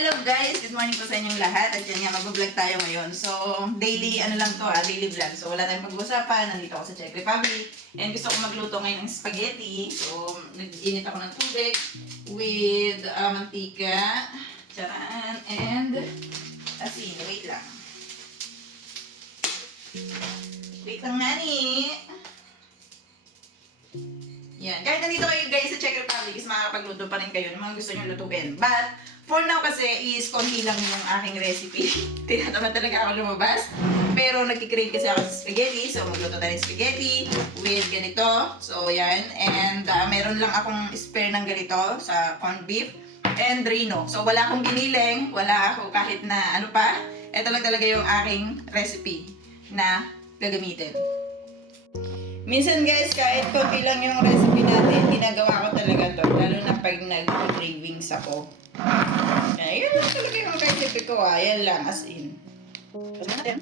Hello guys! Good morning po sa inyong lahat. At yan nga, mag-vlog tayo ngayon. So, daily, daily vlog. So, wala tayong pag-usapan. Nandito ako sa Czech Republic. And gusto ko magluto ngayon ng spaghetti. So, nag-init ako ng tubig with mantika, charan, and asin. Wait lang. Wait lang nga ni. Yan. Kahit nandito kayo guys sa Czech Republic, is makakapagluto pa rin kayo ng mga gusto nyo lutuin. But, for now kasi is konti lang yung aking recipe. Tinatamad talaga ako lumabas. Pero nagkikrave kasi ako sa spaghetti. So, magluto tayo ng spaghetti with ganito. So, yan. And meron lang akong spare ng ganito sa corned beef and reno. So, wala akong giniling. Wala ako kahit na ano pa. Ito lang talaga yung aking recipe na gagamitin. Minsan guys, kahit konti lang yung recipe natin, ginagawa ko talaga to. Lalo na pag nag-cravings ako. Kaya yun lang talaga yung recipe ko. Yan lang, as in. Kasi natin.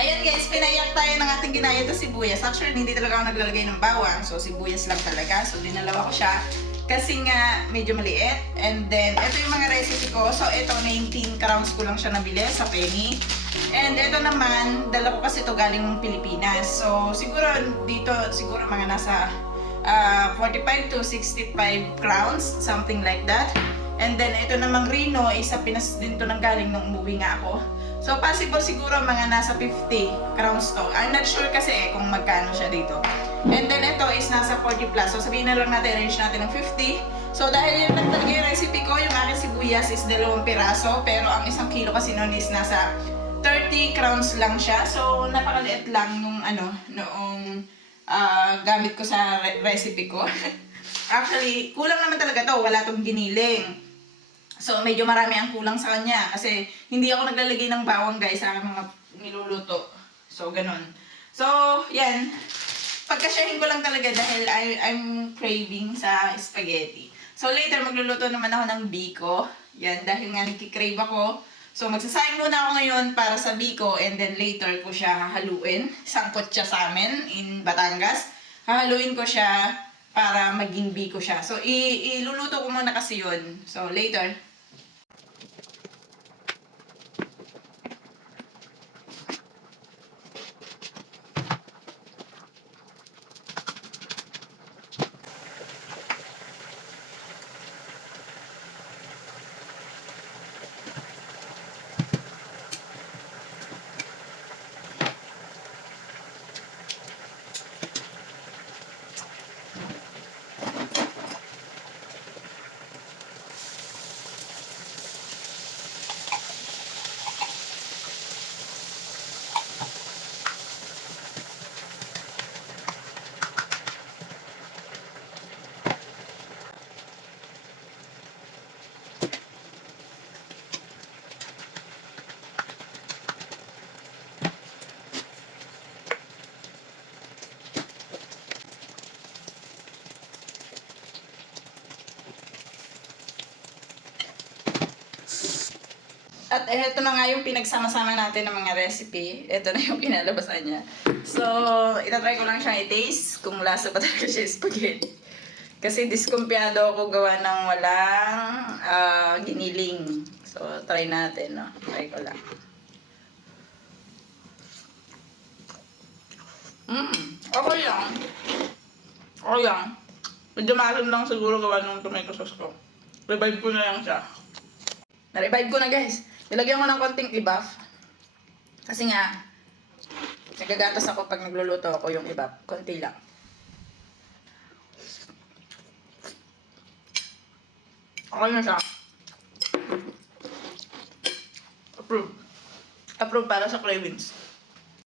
Ayan guys, pinayak tayo ng ating ginayat na sibuyas. Actually, hindi talaga ako naglalagay ng bawang. So, sibuyas lang talaga. So, dinalawa ko siya. Kasi nga, medyo maliit. And then, ito yung mga recipe ko. So, ito, 19 crowns ko lang siya nabili sa penny. And ito naman, dala ko kasi ito galing ng Pilipinas. So, siguro dito, mga nasa 45 to 65 crowns. Something like that. And then, ito namang reno, isa Pinas din to nang galing nung umuwi nga ako. So, possible siguro mga nasa 50 crowns to. I'm not sure kasi kung magkano siya dito. And then, ito is nasa 40 plus. So, sabihin na lang natin, range natin ng 50. So, dahil yun lang talaga yung recipe ko, yung aking sibuyas is 2 piraso. Pero ang 1 kilo kasi noon is nasa 30 crowns lang siya. So, napakaliit lang nung noong gamit ko sa recipe ko. Actually, kulang naman talaga to. Wala tong giniling. So, medyo marami ang kulang sa kanya. Kasi, hindi ako naglalagay ng bawang guys sa mga niluluto. So, ganun. So, yan. Pagkasyahin ko lang talaga dahil I'm craving sa spaghetti. So, later, magluluto naman ako ng biko. Yan, dahil nga nagkikrave ako. So, magsasayang muna ako ngayon para sa biko. And then, later ko siya hahaluin. Sangkot siya sa amin in Batangas. Hahaluin ko siya para maging biko siya. So, iluluto ko muna kasi yun. So, later. At ito na nga yung pinagsama-sama natin ng mga recipe. Ito na yung pinalabasan niya. So, itatry ko lang siyang i-taste kung lasa pa talaga siya spaghetti. Kasi diskumpiyado ako gawa ng walang giniling. So, try natin, no? Try ko lang. Okay lang. Okay lang. Medyo maasim lang siguro gawa ng tomato sauce ko. Revive ko na lang siya. Na-revive ko na guys. Nilagyan ko ng konting i-buff. Kasi nga, nagagatas ako pag nagluluto ako yung ibab. Konti lang. Okay na siya. Approve. Approve para sa cravings.